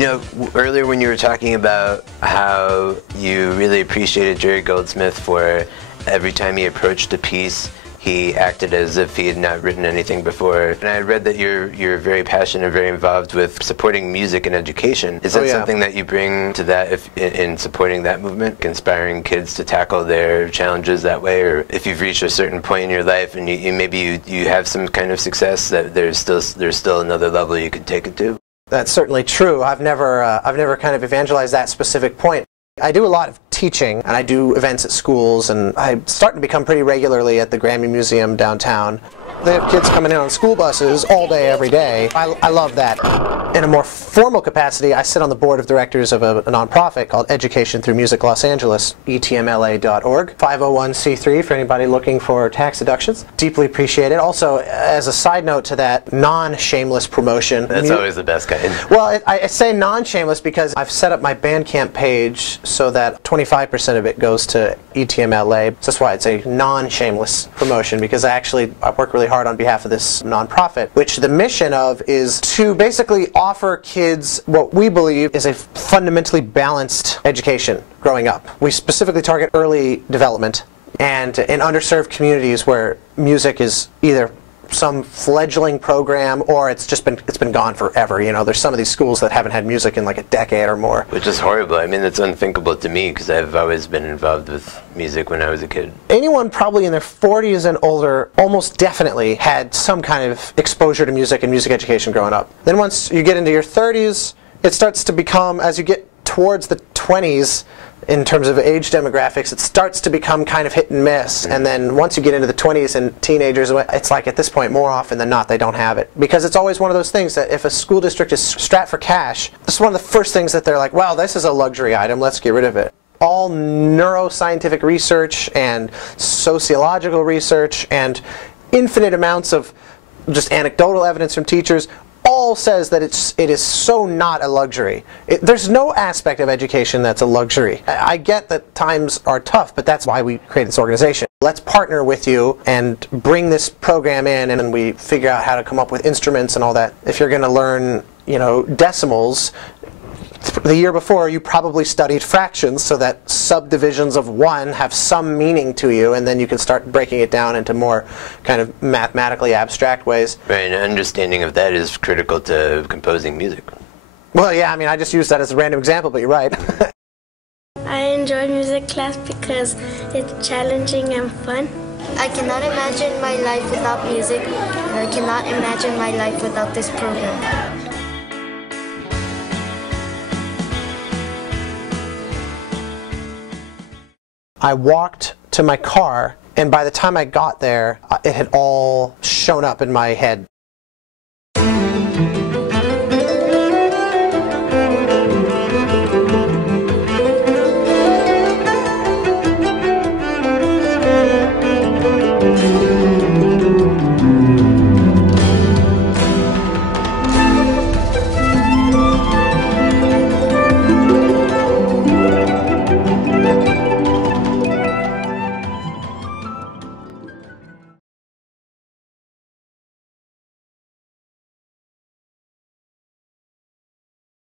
You know, earlier when you were talking about how you really appreciated Jerry Goldsmith for every time he approached a piece, he acted as if he had not written anything before. And I read that you're very passionate and very involved with supporting music and education. Is that something that you bring to that in supporting that movement, inspiring kids to tackle their challenges that way? Or if you've reached a certain point in your life and maybe you have some kind of success, that there's still another level you could take it to? That's certainly true. I've never kind of evangelized that specific point. I do a lot of teaching, and I do events at schools, and I'm starting to become pretty regularly at the Grammy Museum downtown. They have kids coming in on school buses all day, every day. I love that. In a more formal capacity, I sit on the board of directors of a nonprofit called Education Through Music Los Angeles, ETMLA.org, 501c3 for anybody looking for tax deductions. Deeply appreciate it. Also, as a side note to that, non-shameless promotion. That's always the best kind. Well, I say non-shameless because I've set up my Bandcamp page so that 25% of it goes to ETMLA. So that's why it's a non-shameless promotion, because I work really hard on behalf of this nonprofit, which the mission of is to basically offer kids what we believe is a fundamentally balanced education growing up. We specifically target early development, and in underserved communities where music is either some fledgling program or it's been gone forever. You know, there's some of these schools that haven't had music in like a decade or more. Which is horrible. I mean, it's unthinkable to me because I've always been involved with music when I was a kid. Anyone probably in their 40s and older almost definitely had some kind of exposure to music and music education growing up. Then once you get into your 30s, it starts to become, as you get towards the 20s, in terms of age demographics, it starts to become kind of hit and miss. And then once you get into the 20s and teenagers, it's like at this point, more often than not, they don't have it. Because it's always one of those things that if a school district is strapped for cash, this is one of the first things that they're like, well, this is a luxury item, let's get rid of it. All neuroscientific research and sociological research and infinite amounts of just anecdotal evidence from teachers all says that it is so not a luxury. There's no aspect of education that's a luxury. I get that times are tough, but that's why we created this organization. Let's partner with you and bring this program in, and then we figure out how to come up with instruments and all that. If you're going to learn, you know, decimals, the year before you probably studied fractions so that subdivisions of 1 have some meaning to you, and then you can start breaking it down into more kind of mathematically abstract ways. Right, and understanding of that is critical to composing music. Well, yeah, I mean, I just used that as a random example, but you're right. I enjoy music class because it's challenging and fun. I cannot imagine my life without music, and I cannot imagine my life without this program. I walked to my car, and by the time I got there, it had all shown up in my head.